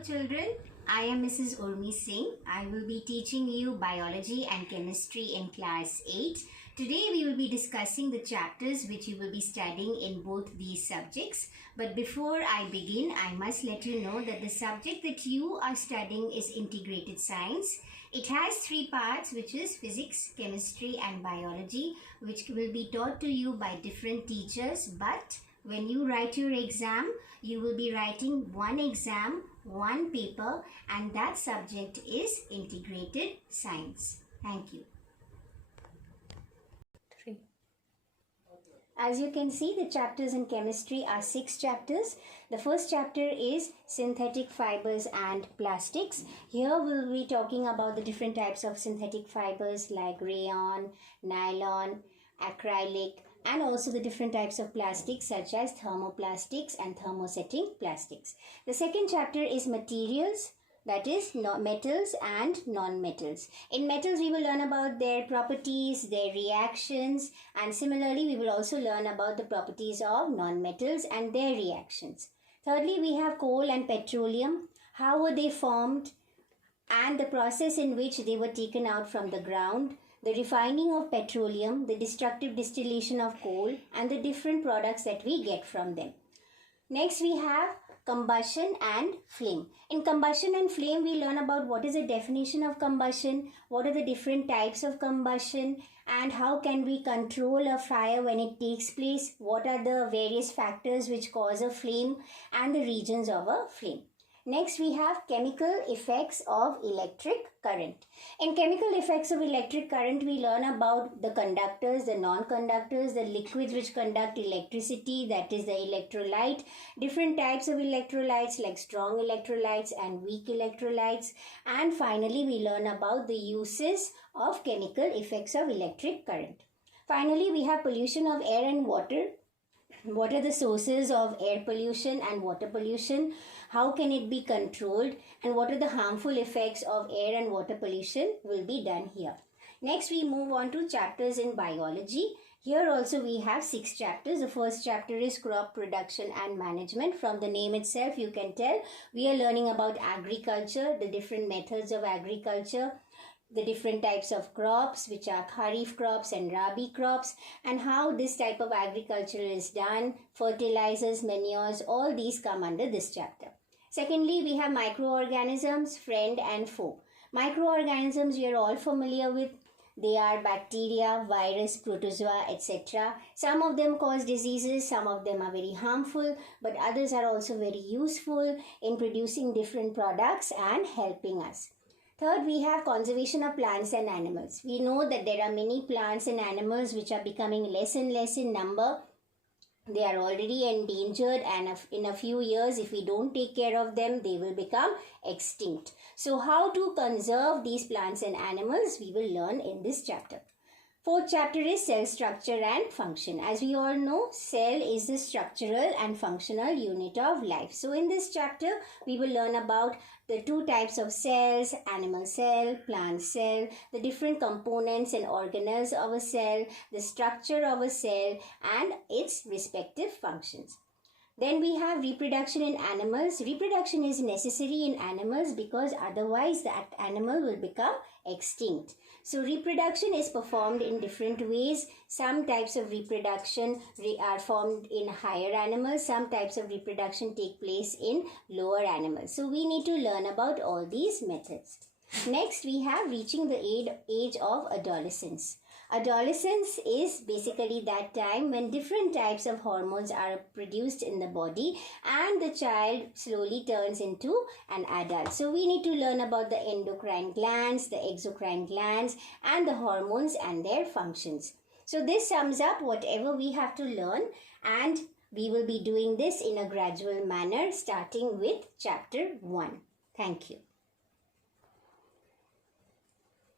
Hello children, I am Mrs. Urmi Singh. I will be teaching you biology and chemistry in class 8. Today we will be discussing the chapters which you will be studying in both these subjects. But before I begin, I must let you know that the subject that you are studying is integrated science. It has 3 parts, which is physics, chemistry and biology, which will be taught to you by different teachers. But when you write your exam, you will be writing one exam, one paper, and that subject is integrated science. Thank you. 3. As you can see, the chapters in chemistry are 6 chapters. The first chapter is synthetic fibers and plastics. Here we'll be talking about the different types of synthetic fibers like rayon, nylon, acrylic, and also the different types of plastics such as thermoplastics and thermosetting plastics. The second chapter is materials, that is metals and non-metals. In metals we will learn about their properties, their reactions, and similarly we will also learn about the properties of non-metals and their reactions. Thirdly, we have coal and petroleum. How were they formed and the process in which they were taken out from the ground, the refining of petroleum, the destructive distillation of coal, and the different products that we get from them. Next, we have combustion and flame. In combustion and flame, we learn about what is the definition of combustion, what are the different types of combustion, and how can we control a fire when it takes place, what are the various factors which cause a flame, and the regions of a flame. Next, we have chemical effects of electric current. In chemical effects of electric current, we learn about the conductors, the non-conductors, the liquids which conduct electricity, that is the electrolyte, different types of electrolytes like strong electrolytes and weak electrolytes, and finally we learn about the uses of chemical effects of electric current. Finally, we have pollution of air and water. What are the sources of air pollution and water pollution? How can it be controlled? And what are the harmful effects of air and water pollution will be done here. Next, we move on to chapters in biology. Here also we have 6 chapters. The first chapter is crop production and management. From the name itself, you can tell we are learning about agriculture, the different methods of agriculture, the different types of crops which are kharif crops and rabi crops, and how this type of agriculture is done, fertilizers, manures, all these come under this chapter. Secondly, we have microorganisms, friend and foe. Microorganisms we are all familiar with. They are bacteria, virus, protozoa, etc. Some of them cause diseases, some of them are very harmful, but others are also very useful in producing different products and helping us. Third, we have conservation of plants and animals. We know that there are many plants and animals which are becoming less and less in number. They are already endangered, and in a few years, if we don't take care of them, they will become extinct. So how to conserve these plants and animals, we will learn in this chapter. Fourth chapter is cell structure and function. As we all know, cell is the structural and functional unit of life. So in this chapter, we will learn about the 2 types of cells, animal cell, plant cell, the different components and organelles of a cell, the structure of a cell, and its respective functions. Then we have reproduction in animals. Reproduction is necessary in animals because otherwise that animal will become extinct. So reproduction is performed in different ways. Some types of reproduction are formed in higher animals. Some types of reproduction take place in lower animals. So we need to learn about all these methods. Next, we have reaching the age of adolescence. Adolescence is basically that time when different types of hormones are produced in the body and the child slowly turns into an adult. So we need to learn about the endocrine glands, the exocrine glands, and the hormones and their functions. So this sums up whatever we have to learn, and we will be doing this in a gradual manner starting with chapter 1. Thank you.